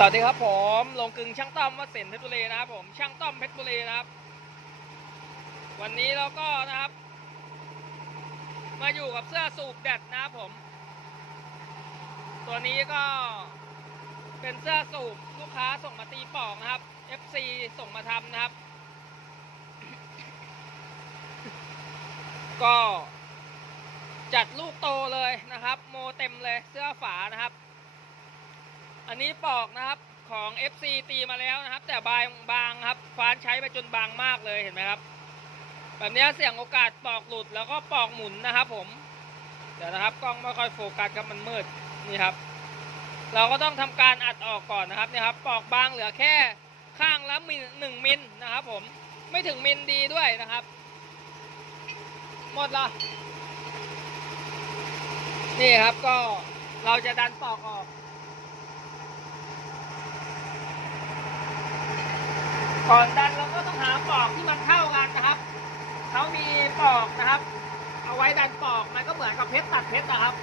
สวัสดีครับผมลงกึงช่างต้อมวัดเสนเพชรบุรีนะครับผมช่างต้อมเพชรบุรีนะครับ วันนี้เราก็นะครับ มาอยู่กับเสื้อสูบแดดนะครับผม ตัวนี้ก็เป็นเสื้อสูบลูกค้าส่งมาตีปอกนะครับ FC ส่งมาทำนะครับ ก็จัดลูกโตเลยนะครับ โมเต็มเลยเสื้อฝานะครับ อันนี้ปอกนะครับของ FC ตีมาแล้วนะครับ แต่บางบางครับฟานใช้ไปจนบางมากเลยเห็นไหมครับ แบบนี้เสี่ยงโอกาสปอกหลุดแล้วก็ปอกหมุนนะครับ ผม เดี๋ยวนะครับกล้องไม่ค่อยโฟกัสครับมันมืดนี่ครับ เราก็ต้องทำการอัดออกก่อนนะครับนี่ครับ ปอกบางเหลือแค่ข้างละมิลหนึ่งมิลนะครับ ผมไม่ถึงมิลดีด้วยนะครับ หมดละนี่ครับก็เราจะดันปอกออก ก่อนดันเราก็ต้องหาปอกที่มันเท่ากันนะครับ เขามีปอกนะครับ เอาไว้ดันปอกมันก็เหมือนกับเพชรตัดเพชรนะครับ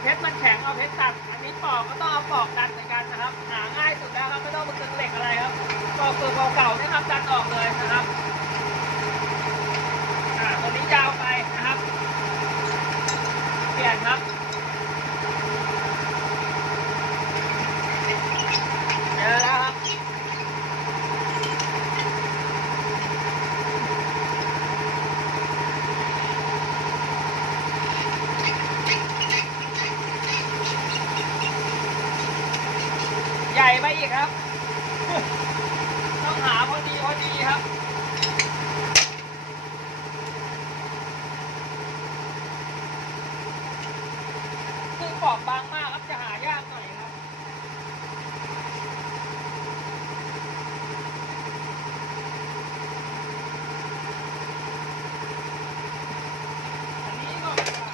เพชรมันแข็งเอาเพชรตัด อันนี้ปอกก็ต้องเอาปอกดันเหมือนกันนะครับ หาง่ายสุดแล้วครับไม่ต้องมาตึงเหล็กอะไรครับปอกตัวเก่าๆนี่ครับดันออกเลยนะครับอ่าตัวนี้ยาวไปนะครับ เปลี่ยนครับเจอแล้วครับ ใหญ่ไปอีกครับ ต้องหาพอดีพอดีครับ ซึ่งปอกบางมากครับจะหายากหน่อยครับ อันนี้ก็ไม่ได้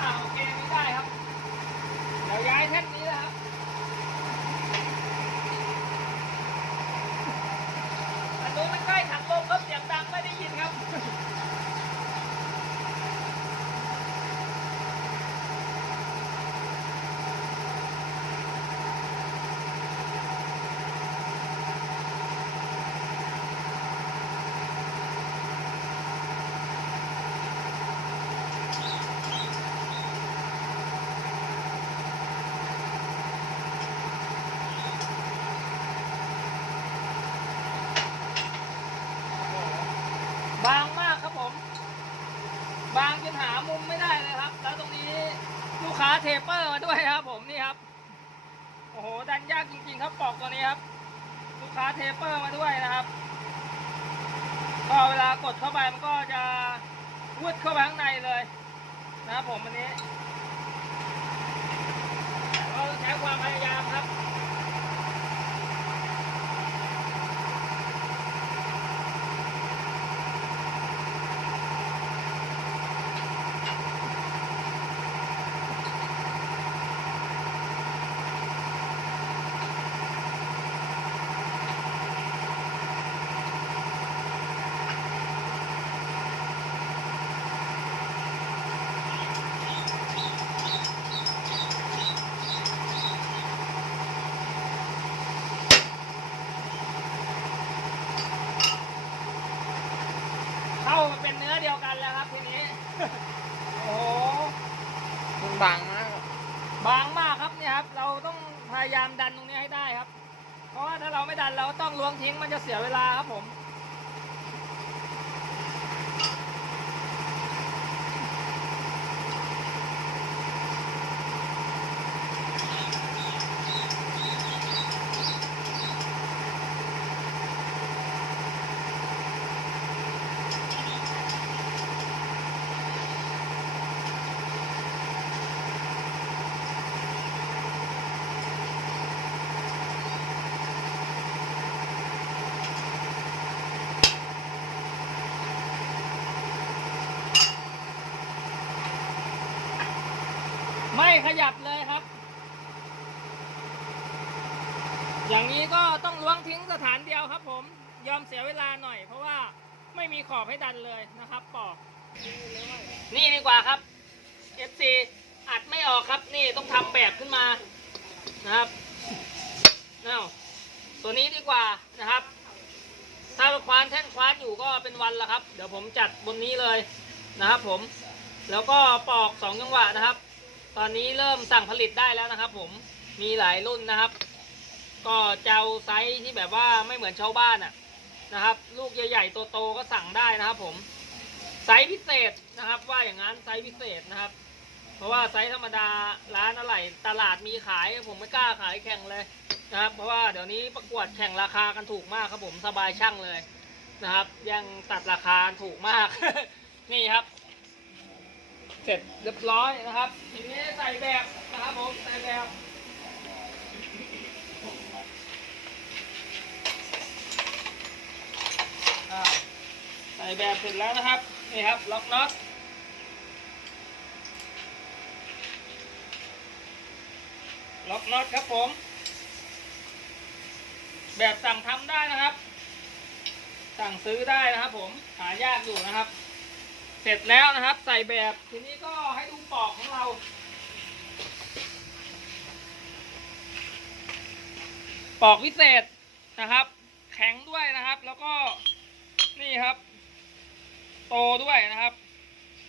อ่าโอเคไม่ได้ครับ เดี๋ยวย้ายแท่นนี้นะครับ อันนู้นมันใกล้ถังลมครับเสียงดังไม่ได้ยินครับ บางมากครับผม บางจนหามุมไม่ได้เลยครับ แล้วตรงนี้ลูกค้าเทปเปอร์มาด้วยครับ ผมนี่ครับ โอ้โหดันยากจริงๆครับปอกตัวนี้ครับ ลูกค้าเทปเปอร์มาด้วยนะครับ ก็เวลากดเข้าไปมันก็จะวืดเข้าไปข้างในเลย นะครับผมวันนี้เราใช้ความพยายามครับ เข้ามาเป็นเนื้อเดียวกันแล้วครับทีนี้ โอ้โห มันบางมาก บางมากครับเนี่ยครับ เราต้องพยายามดันตรงนี้ให้ได้ครับ เพราะว่าถ้าเราไม่ดันเราต้องล้วงทิ้งมันจะ เสียเวลาครับผม เขยับเลยครับ อย่างนี้ก็ต้องล้วงทิ้งสถานเดียวครับ ผม ยอมเสียเวลาหน่อย เพราะว่าไม่มีขอบให้ดันเลยนะครับปอก นี่ดีกว่าครับ FC อัดไม่ออกครับ นี่ต้องทำแบบขึ้นมานะครับเอาตัวนี้ดีกว่านะครับ ถ้าควานแท่นควานอยู่ก็เป็นวันละครับ เดี๋ยวผมจัดบนนี้เลยนะครับ ผม แล้วก็ปอกสองจังหวะนะครับ ตอนนี้เริ่มสั่งผลิตได้แล้วนะครับ ผมมีหลายรุ่นนะครับ ก็เจ้าไซส์ที่แบบว่าไม่เหมือนชาวบ้านอะนะครับ ลูกใหญ่ๆโตๆก็สั่งได้นะครับ ผมไซส์พิเศษนะครับ ว่าอย่างนั้นไซส์พิเศษนะครับ เพราะว่าไซส์ธรรมดาร้านอะไรตลาดมีขายผมไม่กล้าขายแข่งเลยนะครับ เพราะว่าเดี๋ยวนี้ประกวดแข่งราคากันถูกมากครับผมสบายช่างเลยนะครับ ยังตัดราคาถูกมาก นี่ครับ เสร็จเรียบร้อยนะครับทีนี้ใส่แบบนะครับผมใส่แบบใส่แบบเสร็จแล้วนะครับนี่ครับล็อกน็อตล็อกน็อตครับผม แบบสั่งทำได้นะครับ สั่งซื้อได้นะครับผมหายากอยู่นะครับ เสร็จแล้วนะครับ ใส่แบบทีนี้ก็ให้ดูปอกของเราปอกพิเศษนะครับ แข็งด้วยนะครับ แล้วก็นี่ครับ โตด้วยนะครับ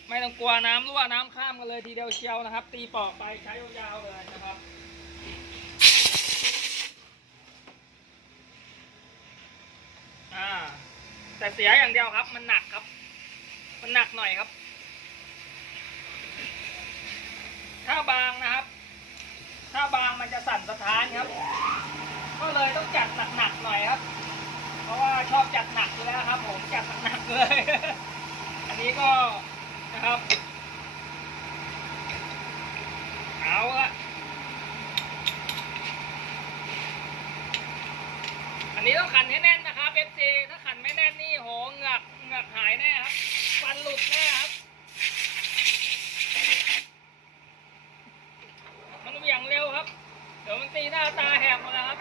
ไม่ต้องกลัวน้ำรั่วน้ำข้ามกันเลยทีเดียวเชียวนะครับ ตีปอกไปใช้ยาวๆเลยนะครับอ่าแต่เสียอย่างเดียวครับมันหนักครับ มันหนักหน่อยครับ ถ้าบางนะครับ ถ้าบางมันจะสั่นสะท้านครับ ก็เลยต้องจัดหนักๆหน่อยครับ เพราะว่าชอบจัดหนักอยู่แล้วครับ ผมจัดหนักๆเลย อันนี้ก็นะครับ เอาละอันนี้ต้องขันให้แน่นนะครับ FC ถ้าขันไม่แน่นนี่โหเหงือกเหงือกหายแน่ครับ ฟันหลุดแน่ครับ มันเหวี่ยงเร็วครับ เดี๋ยวมันตีหน้าตาแหกหมดแล้วครับ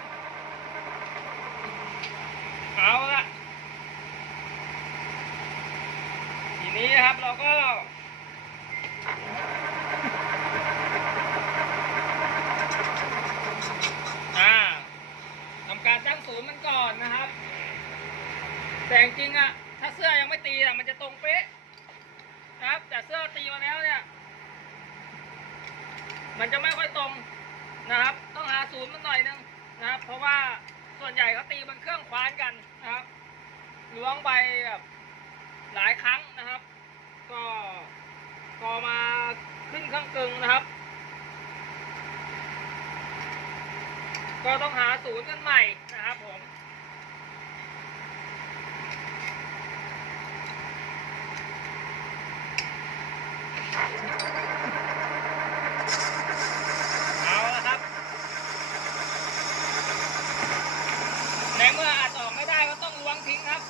เอาละทีนี้นะครับเราก็ อ่าทำการตั้งศูนย์มันก่อนนะครับ แต่จริงๆอะถ้าเสื้อยังไม่ตีอะมันจะตรงเป๊ะนะครับ แต่เสื้อตีมาแล้วเนี่ย มันจะไม่ค่อยตรงนะครับ ต้องหาศูนย์มันหน่อยนึงนะครับ เพราะว่าส่วนใหญ่เขาตีบนเครื่องคว้านกันนะครับล้วงไปแบบหลายครั้งนะครับ ก็พอมาขึ้นเครื่องกึ่งนะครับ ก็ต้องหาศูนย์กันใหม่นะครับผม เอาละครับ ในเมื่ออัดออกไม่ได้ก็ต้องล้วงทิ้งครับ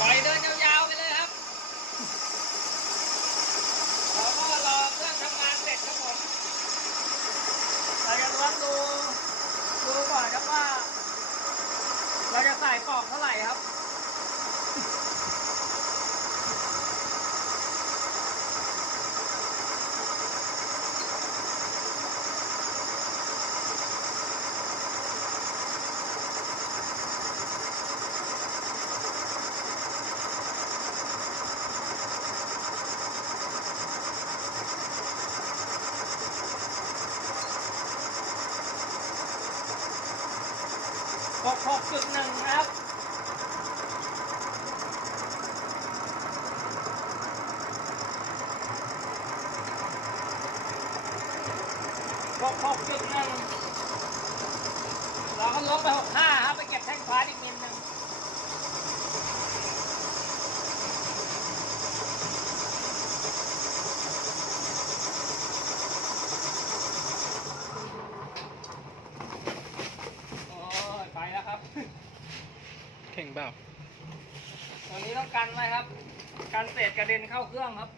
ปล่อยเดินยาวๆไปเลยครับเราก็รอเครื่องทำงานเสร็จครับผม เราจะล้วงดู ดูก่อนครับว่า เราจะใส่ปอกเท่าไหร่ครับ หกหกจุดหนึ่งครับ หกหกจุดหนึ่ง เราก็ลบไปหกห้าครับไปเก็บแท่งฟ้าอีกมิลหนึ่งโอ้ยไปแล้วครับ เข่งเปล่า ตัวนี้ต้องกันไว้ครับ กันเศษกระ เด็นเข้าเครื่องครับ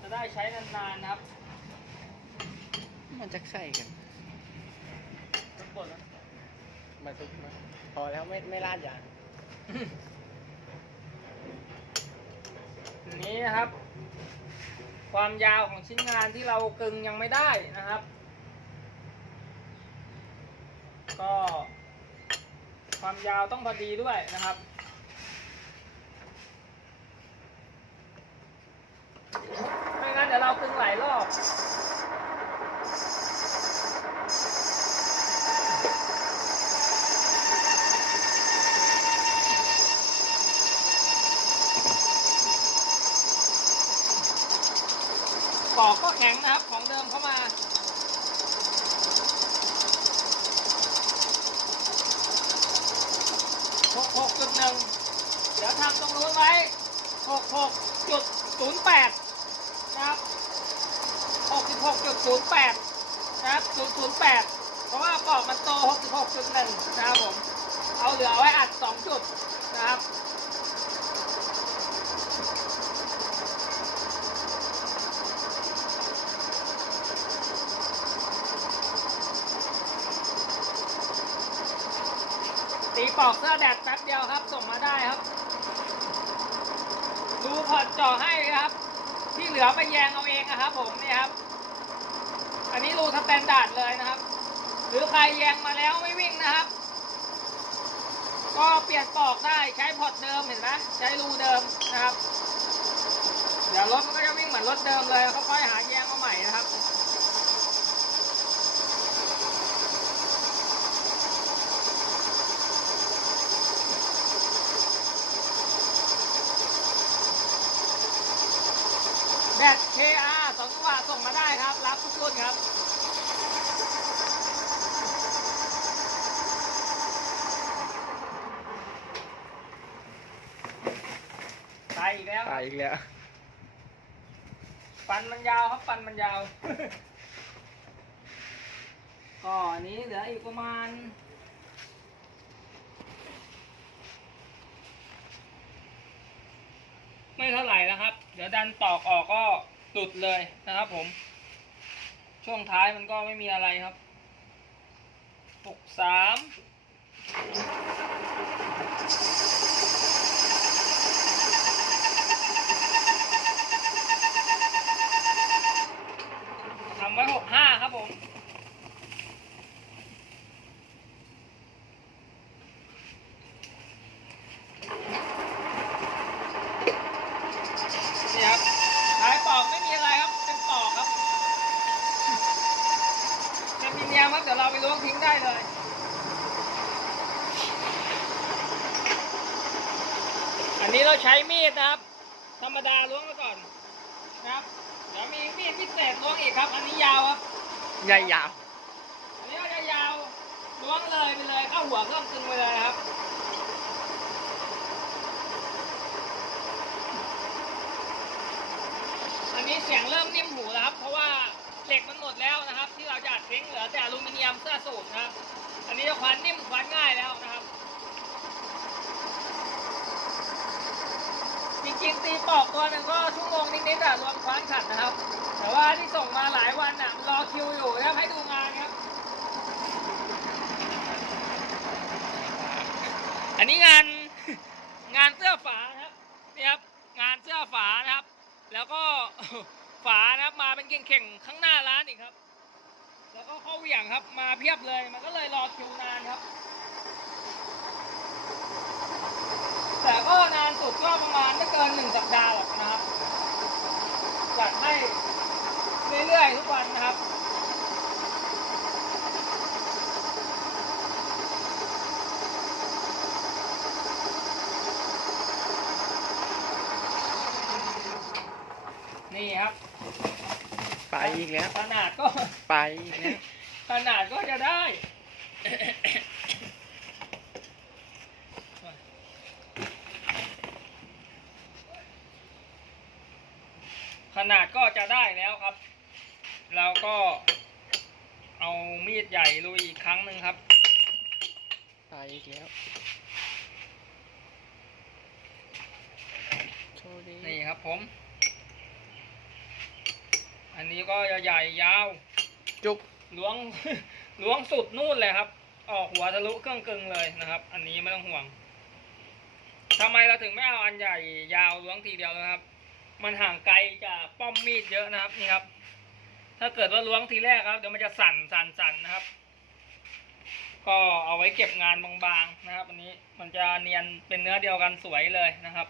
จะได้ใช้นานๆนะครับ มันจะไข่กันทุกบทแล้วมาทุกมาพอแล้วไม่ไม่ลาดยางทีนี้นะครับ ความยาวของชิ้นงานที่เรากึงยังไม่ได้นะครับ ก็ ความยาวต้องพอดีด้วยนะครับ ไม่งั้นเดี๋ยวเรากึงหลายรอบปอกก็แข็งนะครับของเดิมเข้ามาหกหกจุดหนึ่งเดี๋ยวทำตรงนู้นไว้หกหกจุดศูนย์แปด นะครับหกสิบหกจุดศูนย์แปดนะครับศูนย์แปดเพราะว่าปอกมันโตหกสิบหกจุดหนึ่งนะครับผม เอาเหลือไว้อัดสองจุดนะครับตีปอกเสื้อแดดแป๊บเดียวครับ ส่งมาได้ครับ ดูพอจ่อให้ครับ เหลือไปแยงเอาเองนะครับ ผมนี่ครับ อันนี้รูสแตนดาร์ดเลยนะครับ หรือใครแยงมาแล้วไม่วิ่งนะครับ ก็เปลี่ยนปอกได้ใช้พอร์ตเดิมเห็นไหมใช้รูเดิมนะครับ เดี๋ยวรถมันก็จะวิ่งเหมือนรถเดิมเลยค่อยๆหาแยงมาใหม่นะครับ แบต KR สองจังหวะส่งมาได้ครับ รับทุกรุ่นครับตายอีกแล้วตายอีกแล้ว ฟันมันยาวครับฟันมันยาว ก็อันนี้เหลืออีกประมาณไม่เท่าไหร่แล้วครับ เดี๋ยวดันตอกออกก็ หลุดเลยนะครับผม ช่วงท้ายมันก็ไม่มีอะไรครับหกสามทำไว้หกห้าครับผม นี่ครับท้ายปอกไม่มีอะไรครับ เป็นปอกครับ เป็นมีเนียมครับ เดี๋ยวเราไปล้วงทิ้งได้เลย อันนี้เรา ใช้มีดนะครับ ธรรมดาล้วงไปก่อนนะครับเดี๋ยวมีมีดพิเศษล้วงอีกครับ อันนี้ยาวครับใหญ่ยาวอันนี้ก็จะยาวล้วงเลยไปเลยเข้าหัวเครื่องกึ่งไปเลยครับอันนี้เสียงเริ่มนิ่มหูแล้วครับ เพราะว่าเหล็กมันหมดแล้วนะครับ ที่เราจะอัดทิ้งเหลือแต่อลูมิเนียมเสื้อสูทนะครับ อันนี้จะควันนิ่มควันง่ายแล้วนะครับ จ ริงๆตีปอกตัวหนึ่งก็ชั่วโมงนิดๆอะรวมคว้านขัดนะครับ แต่ว่าที่ส่งมาหลายวันอะรอคิวอยู่นะครับให้ดูงานครับ อันนี้งานงานเสื้อฝานะครับนี่ครับงานเสื้อฝานะครับ แล้วก็ฝานะครับมาเป็นเข่งๆข้างหน้าร้านอีกครับ แล้วก็เข้าเหวี่ยงครับมาเพียบเลยมันก็เลยรอคิวนานครับ แต่ก็นานสุดก็ประมาณไม่เกินหนึ่งสัปดาห์หรอกนะครับจัดให้เรื่อยๆทุกวันนะครับนี่ครับไปอีกแล้วขนาดก็ไปอีกแล้วขนาดก็จะได้ นาดก็จะได้แล้วครับ เราก็เอามีดใหญ่ลุยอีกครั้งหนึ่งครับ ตายอีกแล้วโชว์ดีนี่ครับผม อันนี้ก็ใหญ่ยาว จุกล้วงล้วงสุดนู่นเลยครับ ออกหัวทะลุเครื่องกึ่งเลยนะครับ อันนี้ไม่ต้องห่วงทำไมเราถึงไม่เอาอันใหญ่ยาวล้วงทีเดียวนะครับ มันห่างไกลจากป้อมมีดเยอะนะครับนี่ครับ ถ้าเกิดว่าล้วงทีแรกครับเดี๋ยวมันจะสั่นสั่นสั่นนะครับ ก็เอาไว้เก็บงานบางๆนะครับ อันนี้มันจะเนียนเป็นเนื้อเดียวกันสวยเลยนะครับ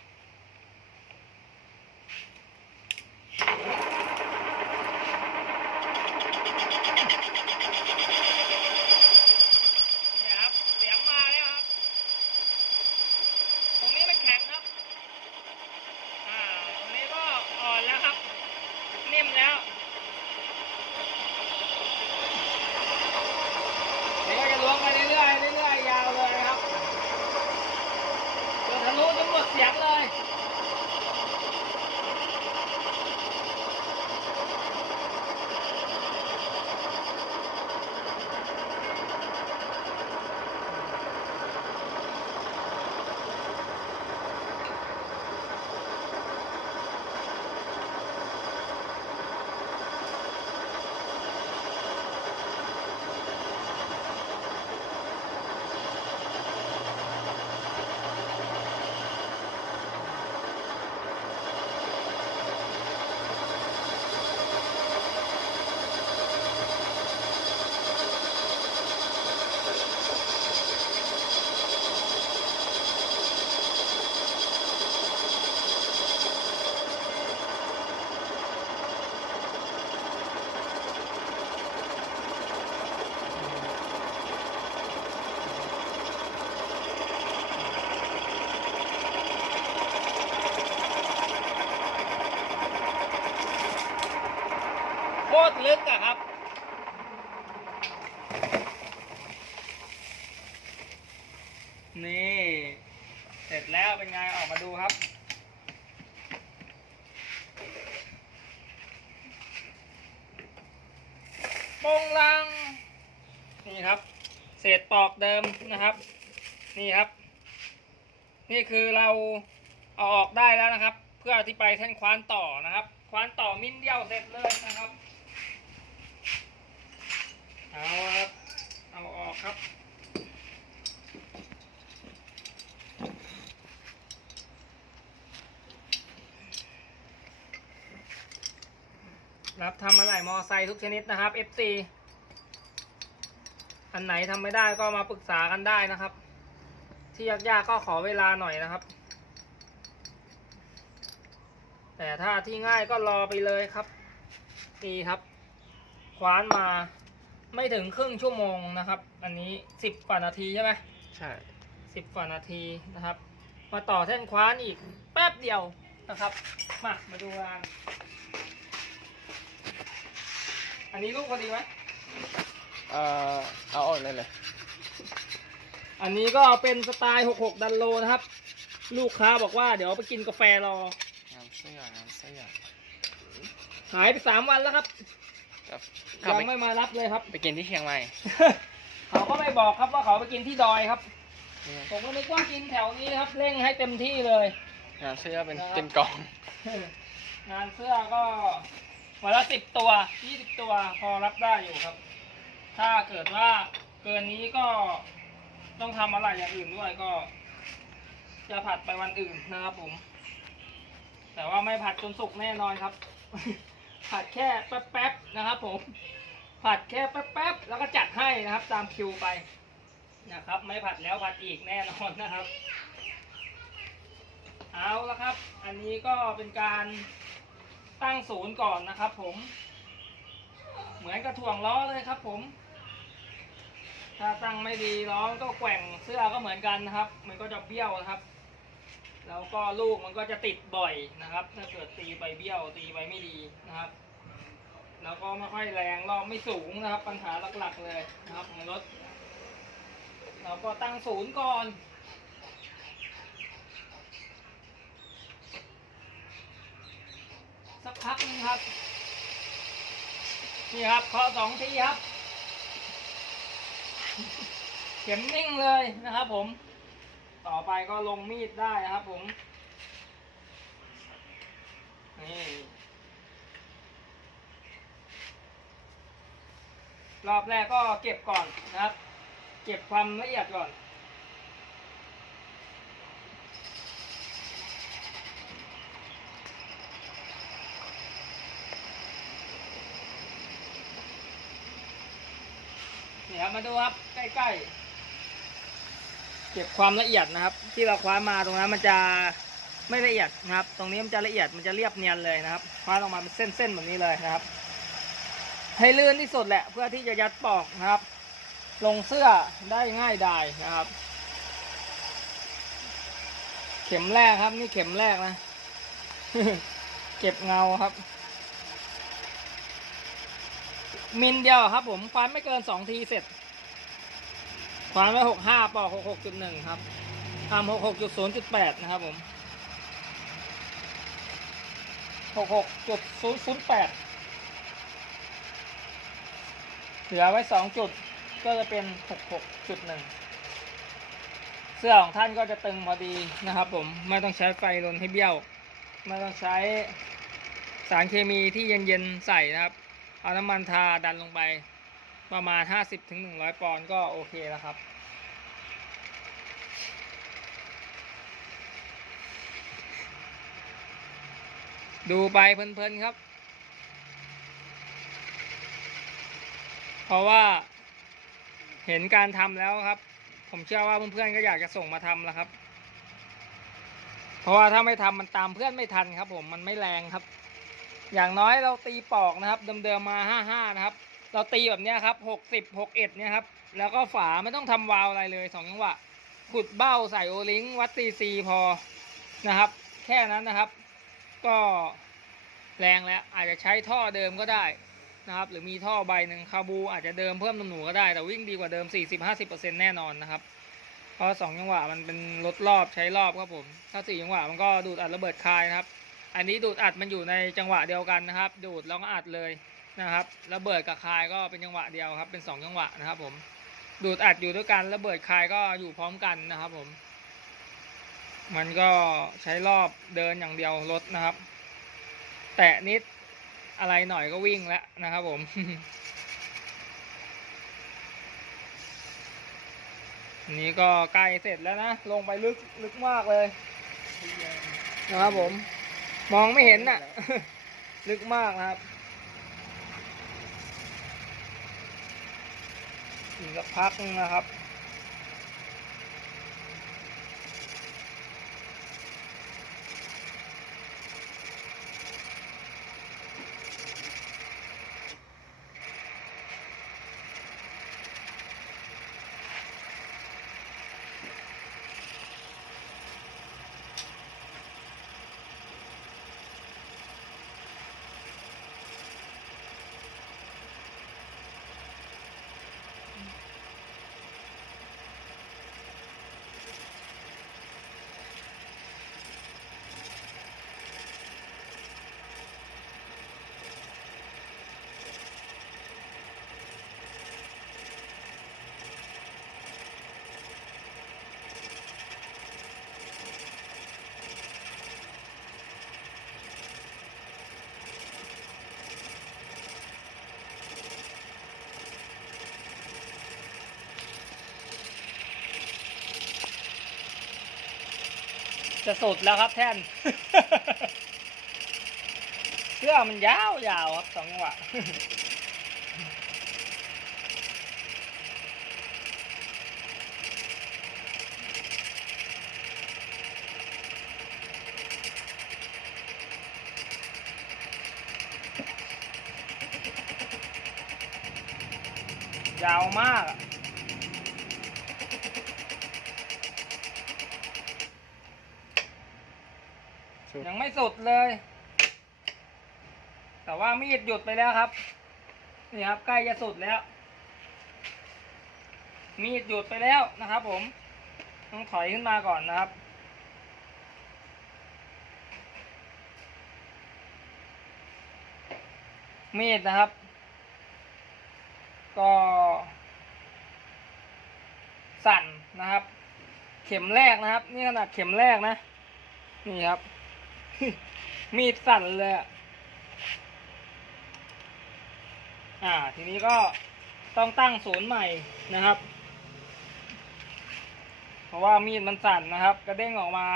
เศษปอกเดิมนะครับ นี่ครับ นี่คือเราเอาออกได้แล้วนะครับ เพื่อที่ไปแท่นควานต่อนะครับ ควานต่อมิ้นเดียวเสร็จเลยนะครับเอาครับเอาออกครับรับทำอะไรมอไซค์ทุกชนิดนะครับ FC อันไหนทำไม่ได้ก็มาปรึกษากันได้นะครับ ที่ยากๆก็ขอเวลาหน่อยนะครับ แต่ถ้าที่ง่ายก็รอไปเลยครับนี่ครับ คว้านมาไม่ถึงครึ่งชั่วโมงนะครับ อันนี้สิบกว่านาทีใช่ไหมใช่สิบกว่านาทีนะครับ มาต่อเส้นคว้านอีกแป๊บเดียวนะครับ มามาดูงานอันนี้ลูกพอดีไหม เอ่อเอาออกเลยเลยอันนี้ก็เป็นสไตล์ 66 ดันโลนะครับ ลูกค้าบอกว่าเดี๋ยวไปกินกาแฟรอ น้ำเสื้อน้ำเสื้อหายไปสามวันแล้วครับกับยังไปไม่มารับเลยครับ ไปกินที่เชียงใหม่เขาก็ไม่บอกครับว่าเขาไปกินที่ดอยครับนี่ผมก็นึกว่ากินแถวนี้นะครับ เร่งให้เต็มที่เลย น้ำเสื้อเป็นครับเป็นกล่อง งานเสื้อก็วันละสิบตัวยี่สิบตัวพอรับได้อยู่ครับ ถ้าเกิดว่าเกินนี้ก็ต้องทำอะไรอย่างอื่นด้วยก็ จะผัดไปวันอื่นนะครับผม แต่ว่าไม่ผัดจนสุกแน่นอนครับ ผัดแค่แป๊บๆนะครับ ผม ผัดแค่แป๊บๆแล้วก็จัดให้นะครับ ตามคิวไปนะครับ ไม่ผัดแล้วผัดอีกแน่นอนนะครับ เอาละครับ อันนี้ก็เป็นการตั้งศูนย์ก่อนนะครับ ผม เหมือนกระถ่วงล้อเลยครับ ผม ถ้าตั้งไม่ดีล้อก็แกว่งเสื้อก็เหมือนกันนะครับ มันก็จะเบี้ยวนะครับ แล้วก็ลูกมันก็จะติดบ่อยนะครับ ถ้าเกิดตีไปเบี้ยวตีไปไม่ดีนะครับ แล้วก็ไม่ค่อยแรงรอบไม่สูงนะครับ ปัญหาหลักๆเลยนะครับของรถเราก็ตั้งศูนย์ก่อนสักพักหนึงครับ นี่ครับเคาะสองทีครับ เข็มนิ่งเลยนะครับผม ต่อไปก็ลงมีดได้นะครับผม นี่ รอบแรกก็เก็บก่อนนะครับ เก็บความละเอียดก่อน นี่ครับ มาดูครับ ใกล้ๆ เก็บความละเอียดนะครับ ที่เราคว้ามาตรงนั้นมันจะไม่ละเอียดนะครับ ตรงนี้มันจะละเอียดมันจะเรียบเนียนเลยนะครับคว้าออกมาเป็นเส้นๆแบบนี้เลยนะครับ ให้ลื่นที่สุดแหละเพื่อที่จะยัดปอกนะครับ ลงเสื้อได้ง่ายดายนะครับ เข็มแรกครับนี่เข็มแรกนะ เก็บเงาครับมิลเดียวครับผมควานไม่เกินสองทีเสร็จ วานไว้หกห้าปอกหกหกจุดหนึ่งครับทำหกหกจุดศูนย์จุดแปดนะครับผมหกหกจุดศูนย์ศูนย์แปดเหลือไว้สองจุดก็จะเป็นหกหกจุดหนึ่งเสื้อของท่านก็จะตึงพอดีนะครับ ผมไม่ต้องใช้ไฟลนให้เบี้ยว ไม่ต้องใช้สารเคมีที่เย็นๆใส่นะครับ เอาน้ำมันทาดันลงไป ประมาณ 50-100ถึง100ปอนด์ก็โอเคแล้วครับ ดูไปเพลินๆครับ เพราะว่าเห็นการทำแล้วครับ ผมเชื่อว่าเพื่อนๆก็อยากจะส่งมาทำแล้วครับ เพราะว่าถ้าไม่ทำมันตามเพื่อนไม่ทันครับ ผมมันไม่แรงครับ อย่างน้อยเราตีปอกนะครับเดิมๆมาห้าห้านะครับ เราตีแบบเนี้ยครับหกสิบหกเอ็ดเนี่ยครับ แล้วก็ฝาไม่ต้องทำวาล์วอะไรเลยสองจังหวะ ขุดเบ้าใส่โอลิงวัดซีซีพอนะครับ แค่นั้นนะครับ ก็แรงแล้วอาจจะใช้ท่อเดิมก็ได้นะครับ หรือมีท่อใบหนึ่งคาบูอาจจะเดิมเพิ่มหนูก็ได้ แต่วิ่งดีกว่าเดิม 40-50%แน่นอนนะครับ เพราะสองจังหวะมันเป็นลดรอบใช้รอบครับผม ถ้าสี่จังหวะมันก็ดูดอัดระเบิดคายนะครับ อันนี้ดูดอัดมันอยู่ในจังหวะเดียวกันนะครับ ดูดแล้วก็อัดเลย นะครับระเบิดกับคายก็เป็นจังหวะเดียวครับ เป็นสองจังหวะนะครับ ผม ดูดอัดอยู่ด้วยกันระเบิดคายก็อยู่พร้อมกันนะครับ ผม มันก็ใช้รอบเดินอย่างเดียวรถนะครับ แตะนิดอะไรหน่อยก็วิ่งแล้วนะครับ ผมนี้ก็ใกล้เสร็จแล้วนะ ลงไปลึกลึกมากเลย นะครับผม มองไม่เห็นน่ะ ลึกมากนะครับ อีกสักพักนึงนะครับ สุดแล้วครับแท่นเสื้อมันยาวยาวครับสองจังหวะ ยาวมากอะ สุด ยังไม่สุดเลย แต่ว่ามีดหยุดไปแล้วครับ นี่ครับใกล้จะสุดแล้ว มีดหยุดไปแล้วนะครับผม ต้องถอยขึ้นมาก่อนนะครับมีดนะครับ ก็ สั่นนะครับ เข็มแรกนะครับ นี่ขนาดเข็มแรกนะ นี่ครับ มีดสั่นเลยอ่า ทีนี้ก็ต้องตั้งศูนย์ใหม่นะครับ เพราะว่ามีดมันสั่นนะครับ กระเด้งออกมา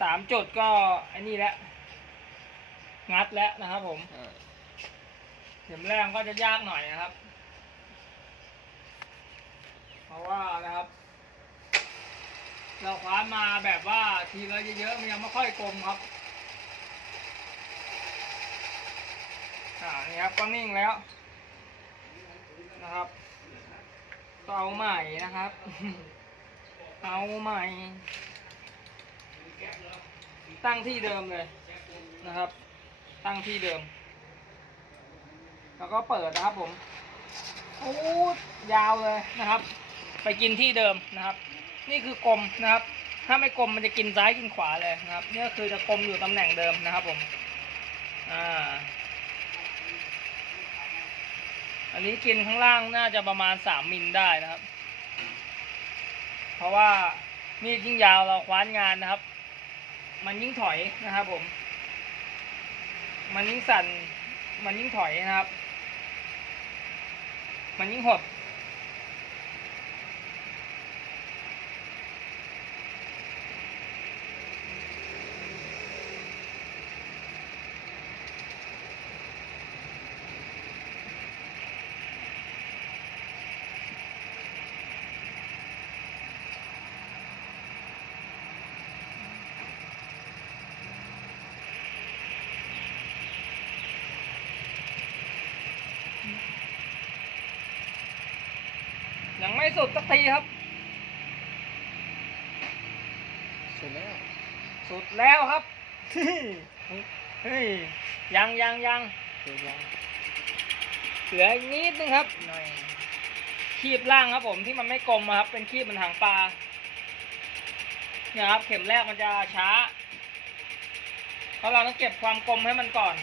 สามจุดก็ไอ้นี่แหละงัดแล้วนะครับผมเข็มแรกก็จะยากหน่อยนะครับ เพราะว่านะครับ เราคว้ามาแบบว่าทีละเยอะๆมันยังไม่ค่อยกลมครับ อ่านี่ครับก็นิ่งแล้วนะครับก็เอาใหม่นะครับ เอาใหม่ ตั้งที่เดิมเลยนะครับ ตั้งที่เดิม แล้วก็เปิดนะครับผมโอ้ยาวเลยนะครับ ไปกินที่เดิมนะครับ นี่คือกลมนะครับ ถ้าไม่กลมมันจะกินซ้ายกินขวาเลยนะครับนี่ก็คือจะกลมอยู่ตำแหน่งเดิมนะครับผม อ่า อันนี้กินข้างล่างน่าจะประมาณสามมิลได้นะครับ เพราะว่ามีดยิ่งยาวเราคว้านงานนะครับ มันยิ่งถอยนะครับผม มันยิ่งสั่น มันยิ่งถอยนะครับ มันยิ่งหด ยัง ไม่สุดสักทีครับ สุดแล้ว สุดแล้วครับ เฮ้ย ยังยังยังสุดแล้วเหลืออีกนิดนึงครับหน่อยคีบล่างครับผมที่มันไม่กลมอะครับ เป็นคีบมันหางปลาเนี่ยครับ เข็มแรกมันจะช้า เพราะเราต้องเก็บความกลมให้มันก่อน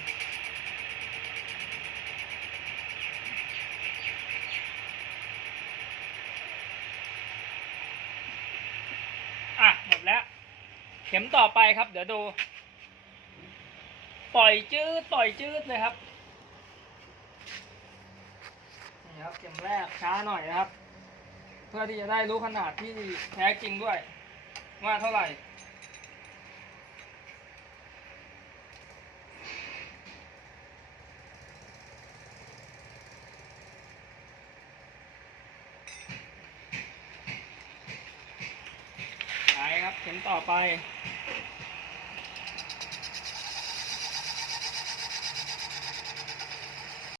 อะ หมดแล้ว เข็มต่อไปครับ เดี๋ยวดู ปล่อยจืดปล่อยจืดเลยครับนี่ครับเข็มแรกช้าหน่อยนะครับ เพื่อที่จะได้รู้ขนาดที่แท้จริงด้วย ว่าเท่าไหร่ไปครับเข็มต่อไป